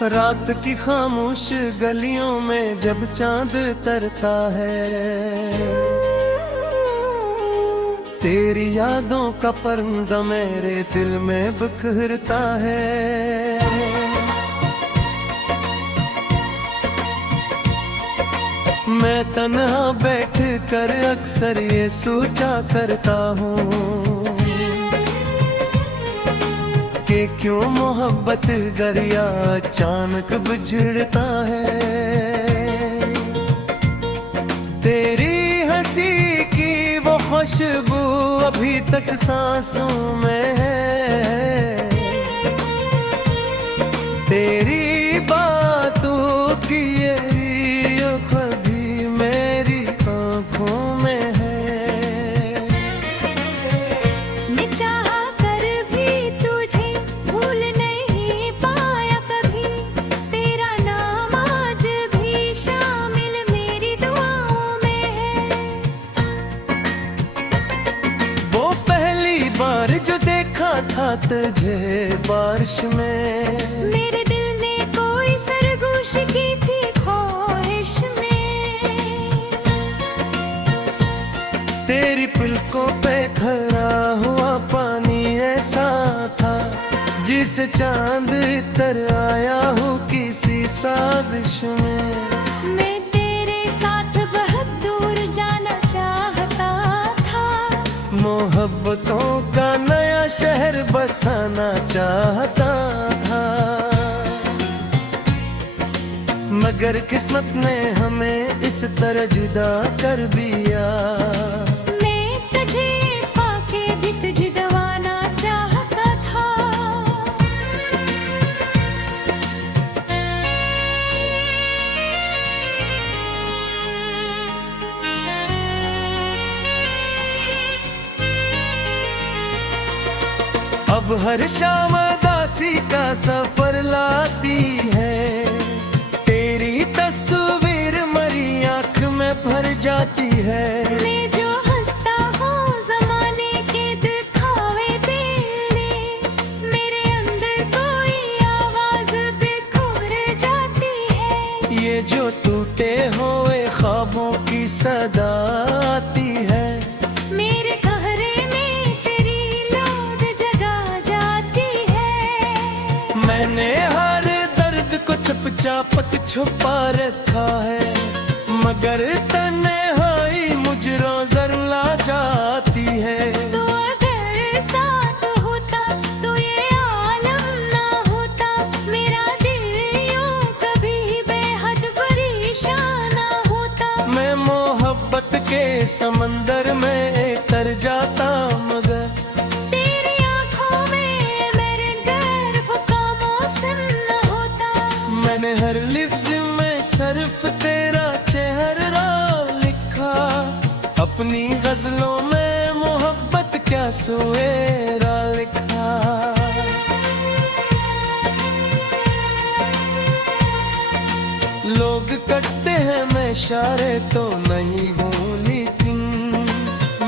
रात की खामोश गलियों में जब चांद तरता है, तेरी यादों का परिंदा मेरे दिल में बिखरता है। मैं तन्हा बैठ कर अक्सर ये सोचा करता हूँ कि क्यों मोहब्बत गरिया अचानक बिछड़ता है। तेरी हंसी की वो खुशबू अभी तक सांसों में है, तेरी बातों की ये कभी मेरी आंखों में है। मैं चाहा कर भी तुझे भूल नहीं पाया कभी, तेरा नाम आज भी शामिल मेरी दुआओं में है। वो पहली बार जो देखा था तुझे बारिश में, मेरे दिल ने कोई सरगोश की थी ख्वाहिश में। तेरी पलकों पे खरा हुआ पानी ऐसा था जिसे चांद इतर आया हो किसी साजिश में। मैं तेरे साथ बहुत दूर जाना चाहता था, मोहब्बतों का नया शहर बसाना चाहता था, मगर किस्मत ने हमें इस तरह जुदा कर दिया। मैं तुझे पाके भी तुझे गवाना चाहता था। अब हर शाम दासी का सफर लाती है, तेरी तस्वीर मरी आँख में भर जाती है। मैं जो हंसता हूँ जमाने के दिखावे तेरे, मेरे अंदर कोई आवाज बिखर जाती है। ये जो टूटे हुए ख्वाबों की सदा आती है, मेरे कहरे में तेरी याद जगा जाती है। मैंने हर दर्द को चुपचाप छुपा रखा है, मगर तन्हाई मुझे जरुला जाती है। तो अगर साथ होता तो ये आलम ना होता, मेरा दिल यूं कभी बेहद परेशान ना होता। मैं मोहब्बत के समंदर में तर जाता, मगर तेरी आंखों में मेरे गर्व का मौसम न होता। मैंने हर लिफ्ज में सिर्फ तेरा चेहरा लिखा, अपनी गजलों में मोहब्बत क्या सुएरा लिखा। लोग करते हैं मैं इशारे तो नहीं हूँ, लेकिन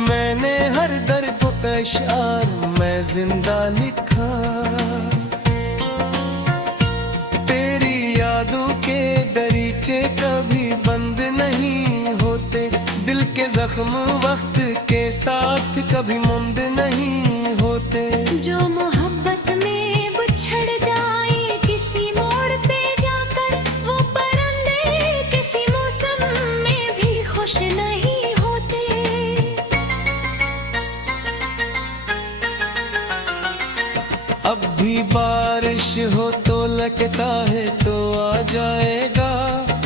मैंने हर दर्द का इशार मैं जिंदा लिखा। तेरी यादों के दरीचे कभी बंद नहीं होते, दिल के जख्म वक्त के साथ कभी मुंद नहीं होते। जो मोहब्बत में बिछड़ जाए किसी मोड़ पे जाकर, वो परिंदे किसी मौसम में भी खुश नहीं होते। अब भी बारिश हो तो लगता है तो आ जाएगा,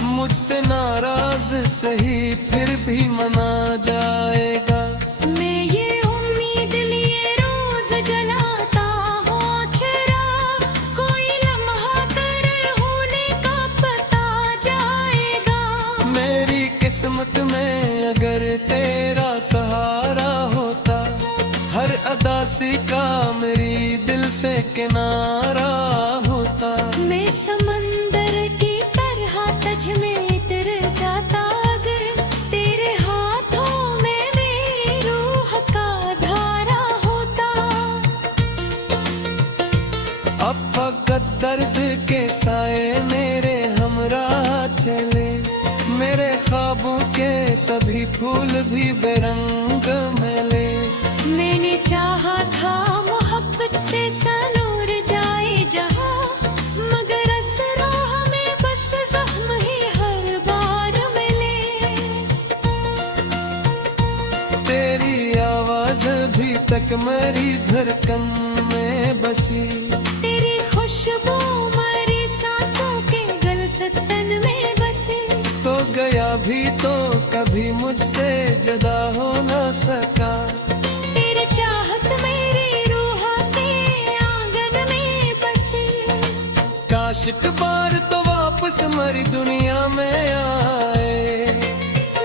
मुझसे नाराज सही फिर भी मना जाएगा। मैं ये उम्मीद लिए रोज जलाता हूँ चिराग, कोई लम्हा तेरे होने का पता जाएगा। मेरी किस्मत में अगर तेरा सहारा होता, हर अदासी का मेरी दिल से किनारा होता। मैं समंदर की तरह तुझ में उतर जाता, अगर तेरे हाथों में मेरी रूह का धारा होता। अब फकत दर्द के साए ख्वाबों के सभी फूल भी बेरंग मिले। मैंने चाहा था मोहब्बत से सनूर जाए जहां, मगर असरों हमें बस जख्म ही हर बार मिले। तेरी आवाज अभी तक मेरी धड़कन में बसी, तेरी खुशबू मेरी सांसों के गलसतन में बसी। तो गया भी तो कभी मुझसे जुदा हो न सका। तेरी चाहत मेरी रूह के आंगन में बसी। काश एक बार तो वापस मेरी दुनिया में आए,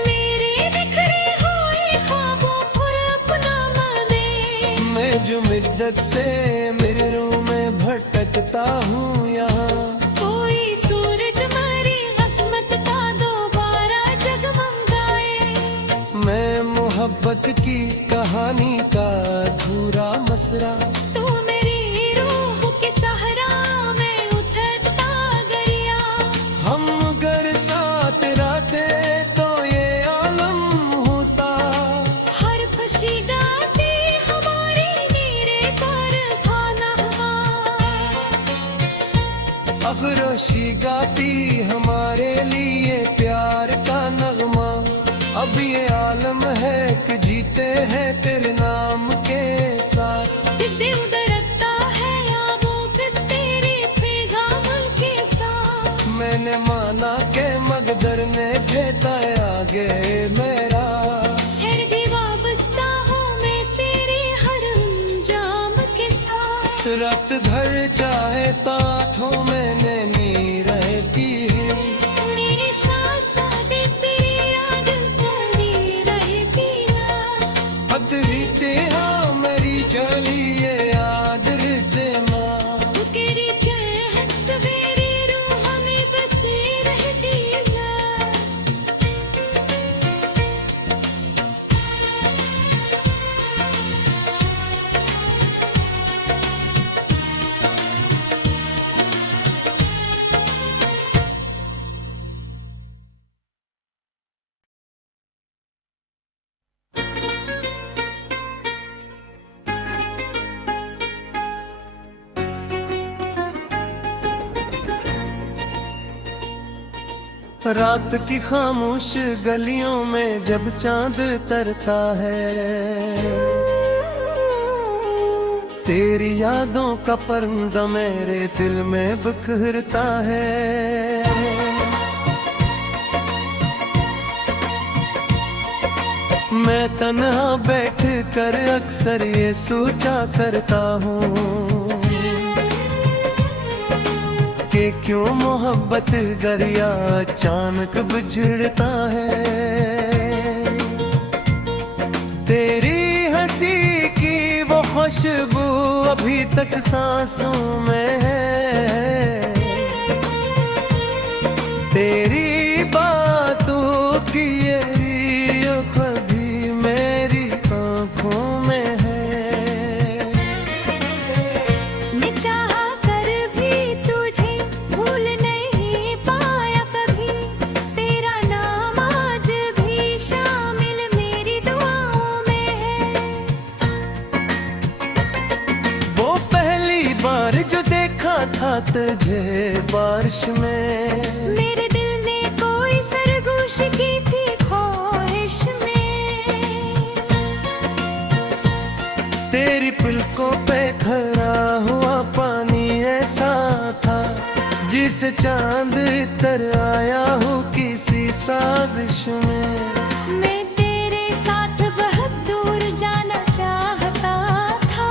मेरे बिखरे हुए ख्वाबों पर अपना माने। मैं जो मिद्दत से मेरे रूह में भटकता हूँ यहाँ। कोई सूरज मेरी किस्मत का दोबारा जगमगाए। मैं मोहब्बत की कहानी का अधूरा मसरा। तू मेरी रूह के सहरा में उतरता गरिया। हम अगर साथ रहते तो ये आलम होता। हर खुशी गाती हमारी नीरे पर खाना अखरोशी गाती हमारे लिए प्यार का नगमा। अब ये आलम है कि जीते हैं तेरे नाम के साथ। दिल धड़कता है यादों पे तेरे पैगाम के साथ। मैंने माना के मगदर ने भेजा आगे मेरा। हर वाबस्ता हूँ मैं तेरे हर अंजाम के साथ। रात भर चाहे ताठों मैंने नी रहती है। मेरी सांसों में तेरी याद बनी रहती है। अतरी तेहा मेरी चली ये याद रहते माँ। तेरी चाहत मेरी रूह में बसी रहती है। रात की खामोश गलियों में जब चांद तरता है, तेरी यादों का परिंदा मेरे दिल में बिखरता है। मैं तन्हा बैठ कर अक्सर ये सोचा करता हूँ कि क्यों मोहब्बत गरिया अचानक बिछड़ता है। तेरी हंसी की वो खुशबू अभी तक सांसों में है। तेरी बातों की ये रियों कभी मेरी आंखों में है। मैं चाहा कर भी तुझे भूल नहीं पाया कभी। तेरा नाम आज भी शामिल मेरी दुआओं में है। वो पहली बार जो देखा था तुझे बारिश में, मेरे दिल ने कोई सरगोश की थी ख्वाहिश में। तेरी पलकों पे खरा हुआ पानी ऐसा था जिसे चांद तर आया हो किसी साजिश में। मैं तेरे साथ बहुत दूर जाना चाहता था।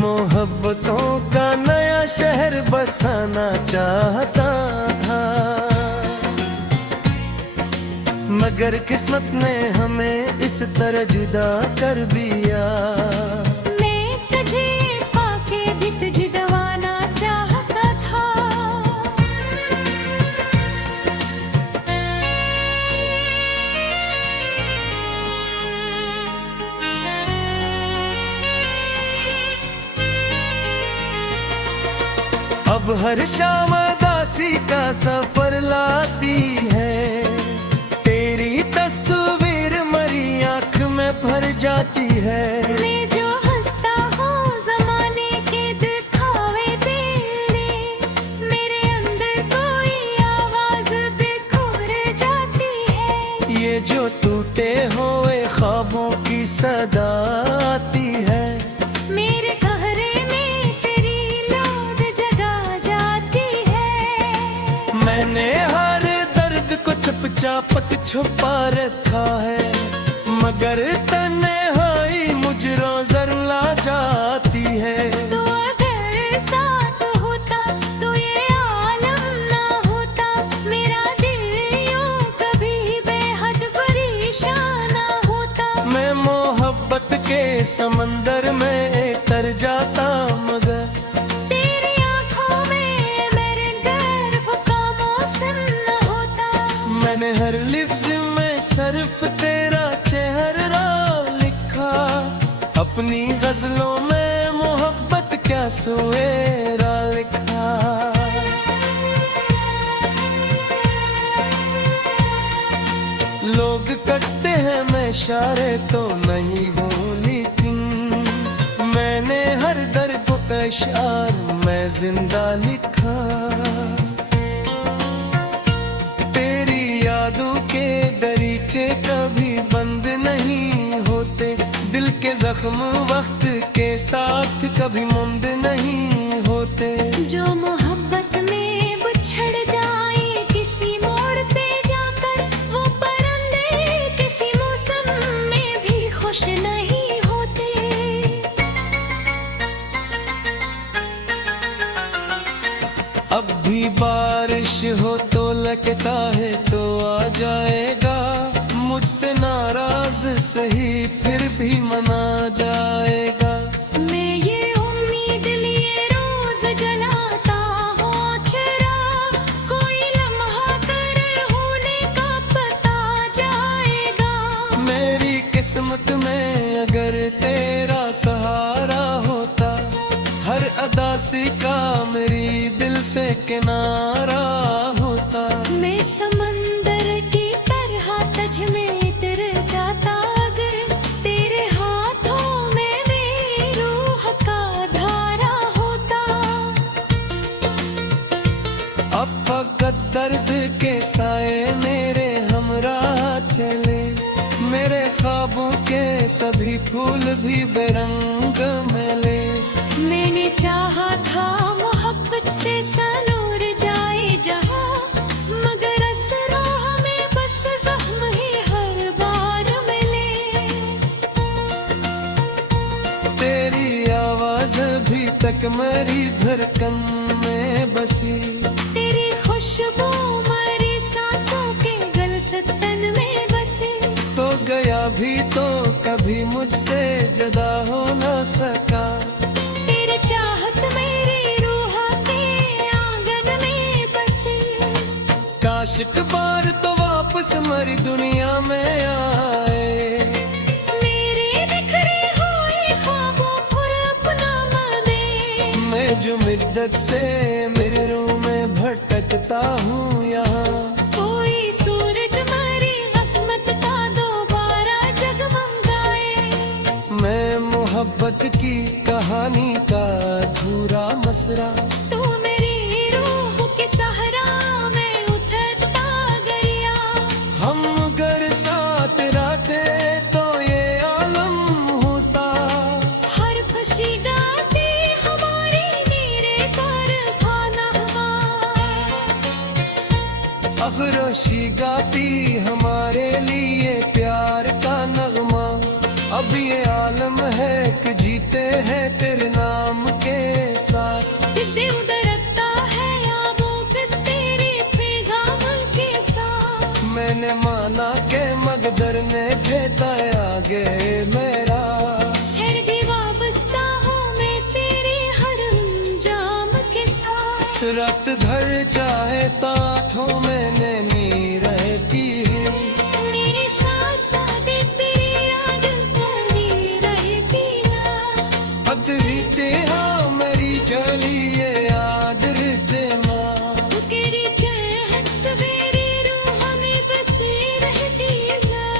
मोहब्बतों का नया शहर बसाना चाहता था, मगर किस्मत ने हमें इस तरह जुदा कर दिया। मैं तुझे पाके भी तुझे दवाना चाहता था। अब हर शाम दासी का सफर लाती है। तेरी जाती है। मैं जो हंसता हूँ जमाने के दिखावे तेरे, मेरे अंदर कोई आवाज बिखर जाती है। ये जो टूटे हुए ख्वाबों की सदा आती है, मेरे कहरे में तेरी लोग जगा जाती है। मैंने हर दर्द को चुपचाप छुपा रखा है, मगर तन्हाई मुझरो जरूर जाती है। तो अगर साथ होता तो ये आलम ना होता, मेरा दिल यूं कभी बेहद परेशान ना होता। मैं मोहब्बत के समंदर में तर जाता, मगर तेरी आंखों में मेरे गर्व का मौसम न होता। मैंने हर लिफ्ज में सिर्फ तेरा चेहरा लिखा, अपनी गजलों में मोहब्बत क्या सुएरा लिखा। लोग करते हैं मैं इशारे तो नहीं हूँ, लेकिन मैंने हर दर्द को इशार मैं जिंदा लिखा। तेरी यादों के दरीचे कभी बंद नहीं होते, दिल के जख्म वक्त के साथ कभी मुंद नहीं होते। जो मोहब्बत में बिछड़ जाए किसी मोड़ पे जाकर, वो परिंदे किसी मौसम में भी खुश नहीं होते। अब भी बारिश हो तो लगता है तो आ जाएगा, मुझसे नाराज सही फिर भी मना जाएगा। मैं ये उम्मीद लिए रोज जलाता हूँ चिराग, कोई लम्हा तरल होने का पता जाएगा। मेरी किस्मत में अगर तेरा सहारा होता, हर अदासी का मेरी दिल से किनारा होता। मैं समंदर की तरह तुझ में उतर जाता, अगर तेरे हाथों में मेरी रूह का धारा होता। अब फकत दर्द के साए मेरे हमरा चले, मेरे ख्वाबों के सभी फूल भी बेरंग मिले। मैंने चाहा था मोहब्बत से सनूर जाए जहां, मगर असरों हमें बस जख्म ही हर बार मिले। तेरी आवाज भी तक मेरी धड़कन में बसी, तेरी खुशबू मेरी सांसों के गलसतन में बसी। तो गया भी तो कभी मुझसे जुदा हो न सका। तेरी चाहत मेरी रूह के आंगन में बसी। काश एक बार तो वापस मरी दुनिया में आए, मेरे बिखरे हुए ख्वाबों पर अपना माने। मैं जो मिद्दत से मेरे रूह में भटकता हूँ यहाँ। कोई सूरज मेरी किस्मत का दोबारा जगमगाए। मैं मोहब्बत की कहानी का अधूरा मसरा, तू मेरी रूह के सहरा में उठता गरिया। हम अगर साथ रहते तो ये आलम होता। हर खुशी गाती हमारी नीरे कारखाना अफरोशी गाती हमारे लिए प्यार का नगमा। अब ये आलम है कि जीते हैं तेरे नाम के साथ। दिल धड़कता है यादों पे तेरे पैगाम के साथ। मैंने माना के मगदर ने भेजा आगे मेरा, फिर भी वाबस्ता हूँ मैं तेरे हर अंजाम के साथ। रात भर चाहे ताठों मैंने नी रहती है। मेरी सांस आगे तेरी याद करनी रहती है। पतरी तेहा मेरी चली ये याद रहते माँ। तेरी चाहत मेरी रूह में बसी रहती है।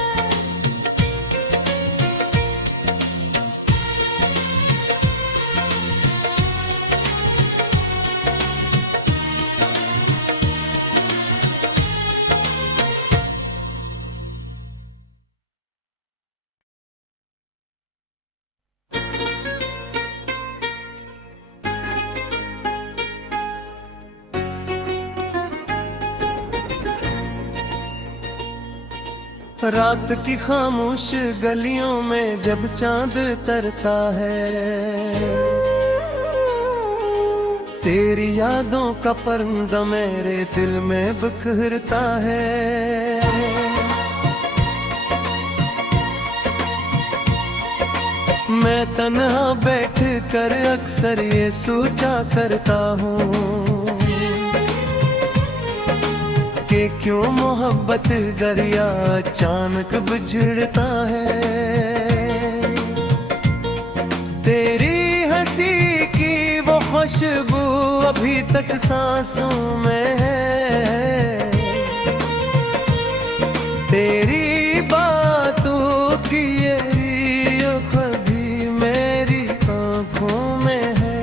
रात की खामोश गलियों में जब चांद तरता है, तेरी यादों का परिंदा मेरे दिल में बिखरता है। मैं तन्हा बैठ कर अक्सर ये सोचा करता हूँ कि क्यों मोहब्बत दरिया अचानक बिछड़ता है। तेरी हंसी की वो खुशबू अभी तक सांसों में है, तेरी बातों की ये रियों भी मेरी आंखों में है।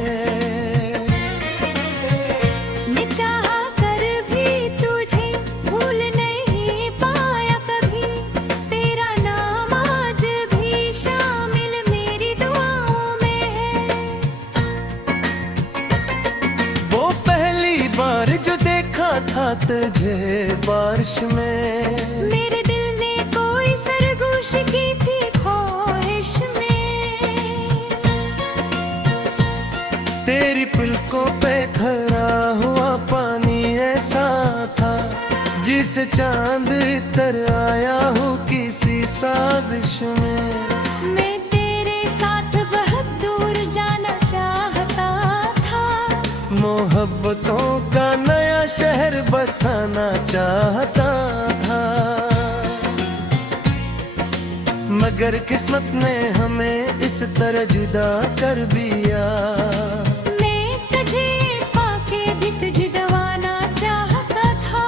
मैं चाहा कर भी तुझे भूल नहीं पाया कभी, तेरा नाम आज भी शामिल मेरी दुआओं में है। वो पहली बार जो देखा था तुझे बारिश में, मेरे दिल ने कोई सरगोश की थी ख्वाहिश में। तेरी पलकों पे खरा हुआ पानी ऐसा था जिसे चांद तर आया हो किसी साजिश में। मैं तेरे साथ बहुत दूर जाना चाहता था, मोहब्बतों का नया शहर बसाना चाहता था, मगर किस्मत ने हमें इस तरह जुदा कर दिया। मैं तुझे पाके भी तुझे दबाना चाहता था।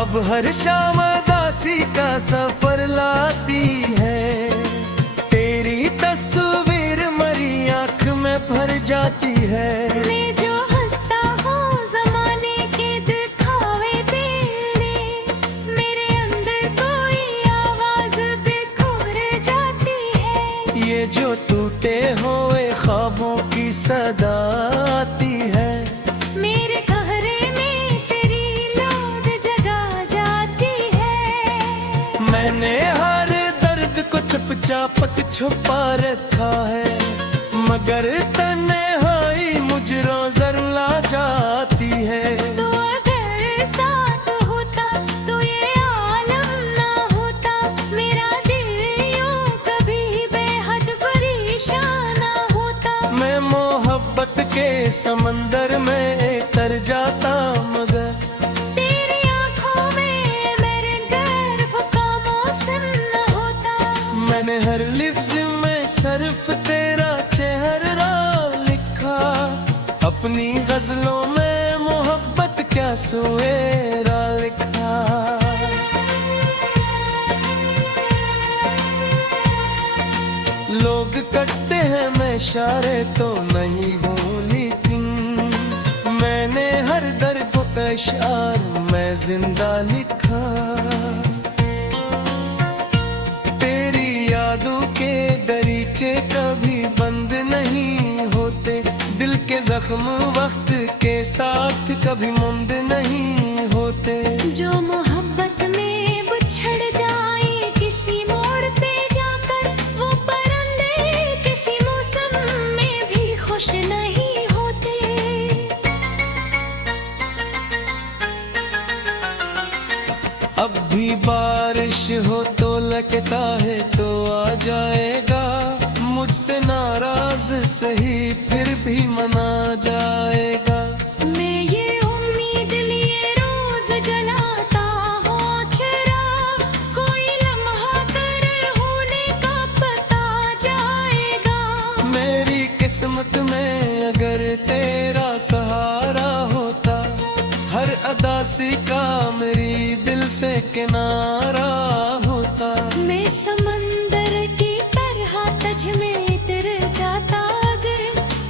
अब हर शाम दासी का सफर लाती है, तेरी तस्वीर मरी आंख में भर जाती है। मैं जो हंसता हूँ जमाने के दिखावे तेरे, मेरे अंदर कोई आवाज बेखोर जाती है। ये जो टूटे हुए ख्वाबों की सदा आती है, मेरे कहरे में तेरी याद जगा जाती है। मैंने हर दर्द को चुपचाप छुपा रखा है, मगर तन्हाई मुझरो जरूर जाती है। तो अगर साथ होता तो ये आलम ना होता, मेरा दिल यूं कभी बेहद परेशान ना होता। मैं मोहब्बत के समंदर में तर जाता, मगर तेरी आंखों में मेरे गर्व का मौसम न होता। मैंने हर लिफ्ज में सिर्फ तेरा चेहरा लिखा, अपनी गजलों में मोहब्बत क्या सुएरा लिखा। लोग करते हैं मैं इशारे तो नहीं हूँ, लेकिन मैंने हर दर्द को इशार मैं जिंदा लिखा। तेरी यादों के दरीचे कभी बंद नहीं होते, दिल के जख्म वक्त के साथ कभी मुंद नहीं होते। जो मोहब्बत में बिछड़ जाए किसी मोड़ पे जाकर, वो परिंदे किसी मौसम में भी खुश नहीं होते। अब भी बारिश हो तो लगता है तो आ जाएगा, मुझसे नाराज सही फिर भी मना जाएगा। मैं ये उम्मीद लिए रोज जलाता हूँ चिराग, कोई लम्हा तेरे होने का पता जाएगा। मेरी किस्मत में अगर तेरा सहारा होता, हर अदासी का मेरी दिल से किनारा होता। मैं समंदर की तरह तुझ में उतर जाता, अगर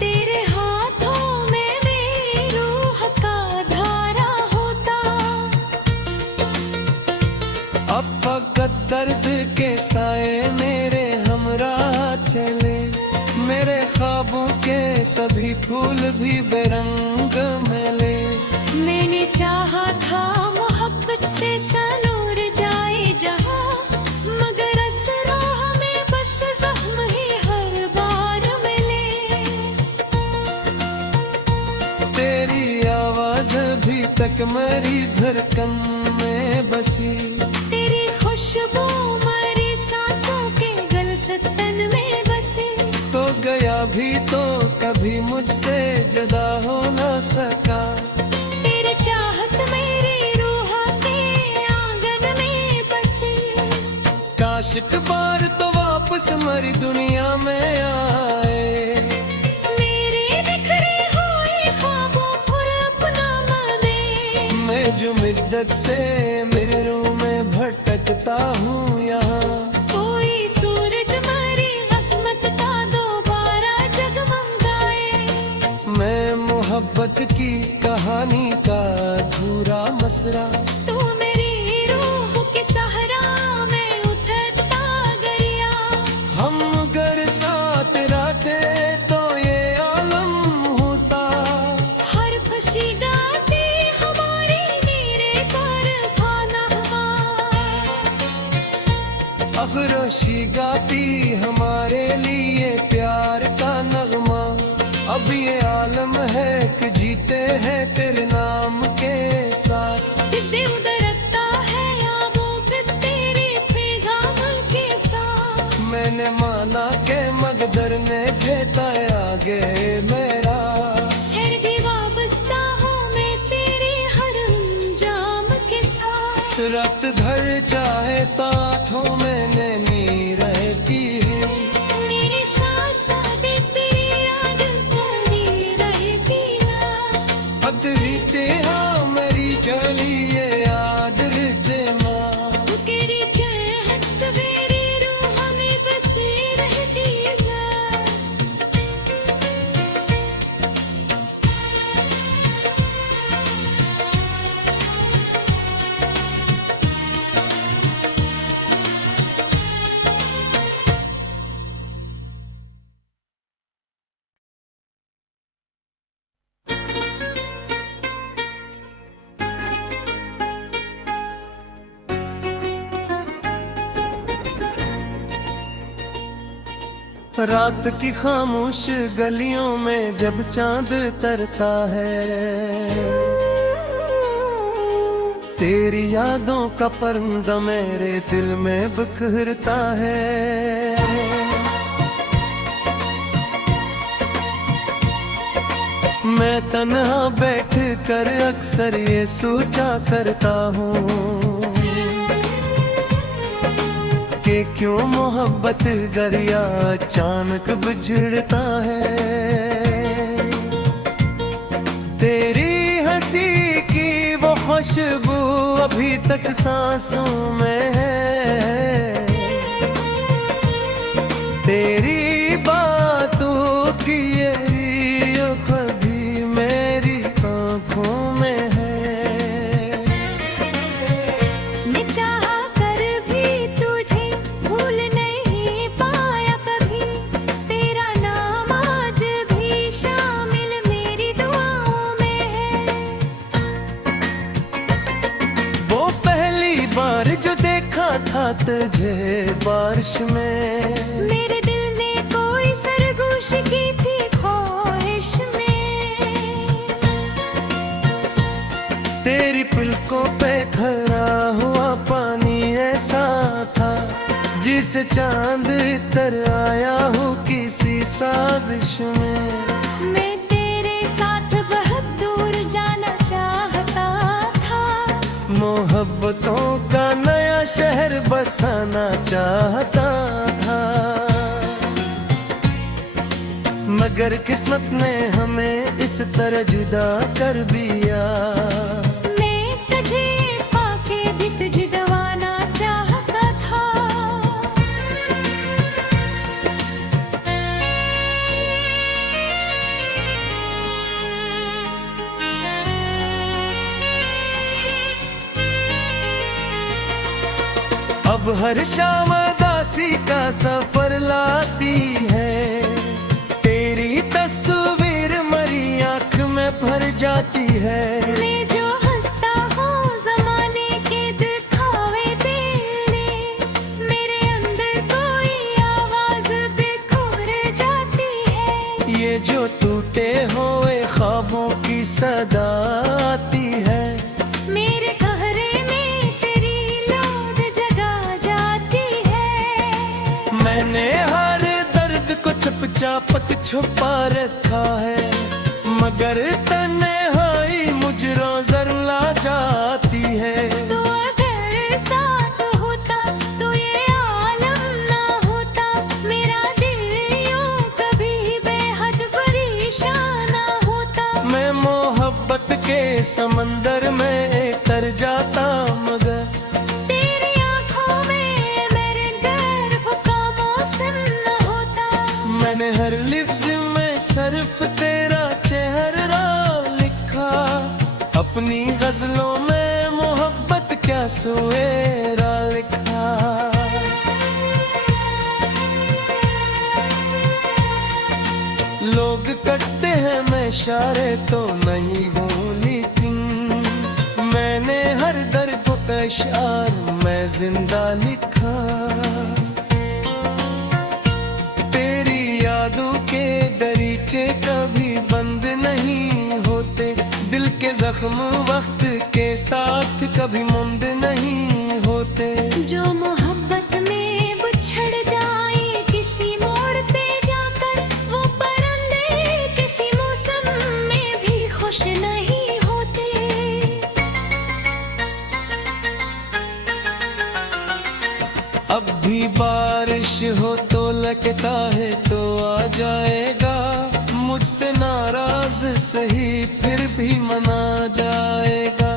तेरे हाथों में मेरी रूह का धारा होता। अब फकत दर्द के साए कभी फूल भी बेरंग मिले। मैंने चाहा था मोहब्बत से सनूर जाए जहां, मगर असरा हमें बस जख्म ही हर बार मिले। तेरी आवाज भी तक मेरी धड़कन में बसी, तेरी खुशबू मरी सांसों के गलसतन में बसी। तो गया भी तो कभी मुझसे जुदा हो न सका। तेरी चाहत मेरी रूह के आंगन में बसी। काश एक बार तो वापस मेरी दुनिया में आए, मेरे बिखरे हुए ख्वाबों पर अपना माने। मैं जो मिद्दत से मेरे रूह में भटकता हूँ यहाँ। कोई सूरज मरी अस्मत का दोबारा जगमगाए। मैं मोहब्बत की कहानी का अधूरा मसरा। तू मेरी रूह के सहरा में उठता गरिया। हम अगर साथ रहते तो ये आलम होता। हर खुशी गाती हमारी नीरे कर खाना। अफरोशी गाती हमारे लिए प्यार का नगमा। अब ये आलम है कि जीते हैं तेरे नाम के साथ। दिल दरकता है यादों पे तेरे पैगाम के साथ। मैंने माना के मकदर ने भेजा आगे मेरा। फिर भी वाबस्ता हूँ मैं तेरे हर अंजाम के साथ। रात भर चाहे ताठों मैंने नी रहती हूँ। मेरी सांसा भी तेरी याद करनी रहती है। अतरीते हाँ मेरी चली ये याद रहते माँ। तेरी चाहत मेरी रूह में बसी रहती है। रात की खामोश गलियों में जब चांद तरता है, तेरी यादों का परिंदा मेरे दिल में बिखरता है। मैं तन्हा बैठ कर अक्सर ये सोचा करता हूँ कि क्यों मोहब्बत गरिया अचानक बिछड़ता है। तेरी हंसी की वो खुशबू अभी तक सांसों में है। तेरी बातों की ये रियों कभी मेरी आंखों में है। मैं चाहा कर भी तुझे भूल नहीं पाया कभी। तेरा नाम आज भी शामिल मेरी दुआओं में है। वो पहली बार जो देखा था तुझे बारिश में, मेरे दिल ने कोई सरगोश की थी ख्वाहिश में। तेरी पलकों पे खरा हुआ पानी ऐसा था जिसे चांद तर आया हो किसी साजिश में। मैं तेरे साथ बहुत दूर जाना चाहता था। मोहब्बतों का नया शहर बसाना चाहता था, मगर किस्मत ने हमें इस तरह जुदा कर दिया। मैं तुझे पाके भी तुझे दवाना चाहता था। अब हर शाम दासी का सफर लाती है, तेरी तस्वीर भर जाती है। मैं जो हंसता हूँ ज़माने के दिखावे तेरे, मेरे अंदर कोई आवाज़ बिखर जाती है। ये जो टूटे हुए ख्वाबों की सदा आती है, मेरे कहरे में तेरी याद जगा जाती है। मैंने हर दर्द को चुपचाप छुपा रखा है, मगर तन्हाई मुझ रोज़र ला जाती है। तू अगर साथ होता तो ये आलम ना होता, मेरा दिल यूं कभी बेहद परेशान ना होता। मैं मोहब्बत के समंदर में तर जाता, मगर तेरी आंखों में मेरे गर्व का मौसम न होता। मैंने हर लिफ्ज़ में सिर्फ तेरा चेहरा लिखा, अपनी गजलों में मोहब्बत क्या सुएरा लिखा। लोग करते हैं मैं इशारे तो नहीं हूँ, लेकिन मैंने हर दर्द का इशार मैं जिंदा लिखा। तेरी यादों के दरीचे कभी बंद नहीं होते, दिल के जख्म वक्त के साथ कभी मुंद नहीं होते। जो मोहब्बत में बिछड़ जाए किसी मोड़ पे जाकर, वो परिंदे किसी मौसम में भी खुश नहीं होते। अब भी बारिश हो तो लगता है तो आ जाएगा, मुझसे नाराज सही फिर भी मना जाएगा।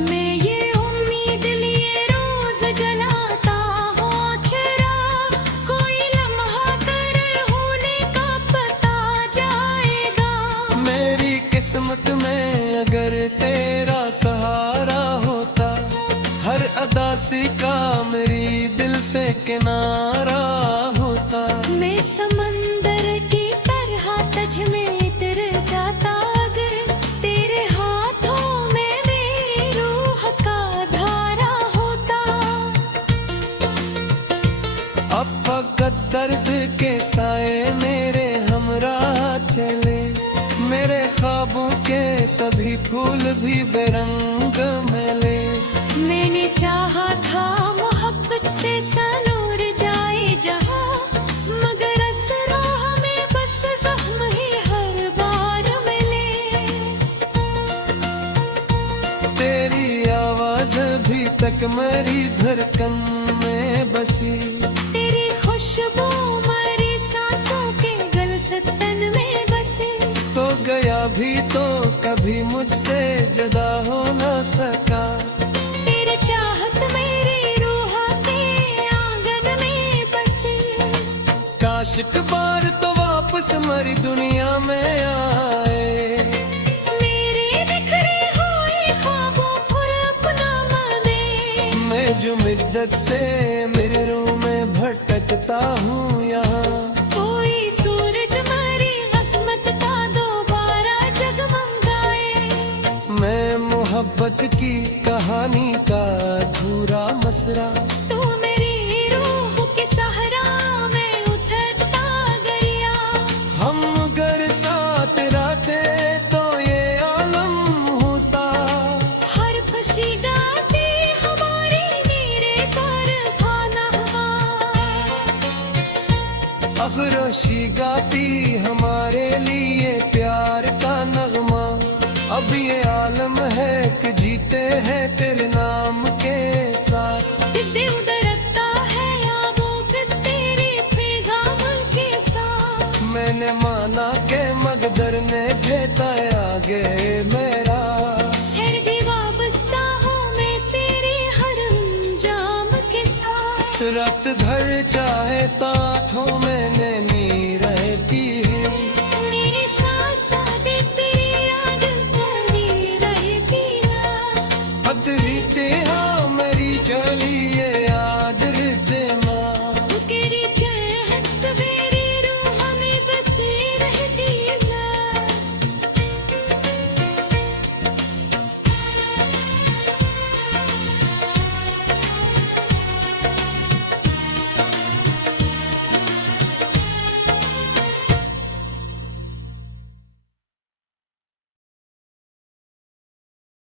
मैं ये उम्मीद लिए रोज जलाता हूँ चिराग, कोई लम्हा कर होने का पता जाएगा। मेरी किस्मत में अगर तेरा सहारा होता, हर अदासी का मेरी दिल से किनारा होता। मैं समंदर की तरह तुझ में उतर जाता, अगर तेरे हाथों में मेरी रूह का धारा होता। अब फकत दर्द के साए मेरे हमरा चले, मेरे ख्वाबों के सभी फूल भी बेरंग मिले। मैंने चाहा था मोहब्बत से सनूर जाए जहां, मगर असरा हमें बस जख्म ही हर बार मिले। तेरी आवाज अभी तक मेरी धड़कन में बसी, तेरी खुशबू मेरी सांसों के गलसतन में बसी। तो गया भी तो कभी मुझसे जुदा हो न सका। तेरी चाहत मेरी रूह के आंगन में बसी। काश एक बार तो वापस हमारी दुनिया में आए, मेरे बिखरे हुए ख्वाबों पर अपना माने। मैं जो मिद्दत से मेरे रूह में भटकता हूँ यहाँ। कोई सूरज मेरी किस्मत का दोबारा जगमगाए। मैं मोहब्बत की कहानी का अधूरा मसरा, तू मेरी रूह के सहरा में उठता गरिया। हम अगर साथ रहते तो ये आलम होता। हर खुशी गाती हमारी मेरे कारखाना। अफरोशी गाती हमारे लिए प्यार का नगमा। अब ये आलम है कि जीते हैं तेरे नाम के साथ। दिल धड़कता है यादों पे तेरे पैगाम के साथ। मैंने माना के मगदर ने भेजा आगे मेरा, फिर भी वाबस्ता हूँ मैं तेरे हर अंजाम के साथ। रक्त धर चाहे ताथों मैंने नी रहती है।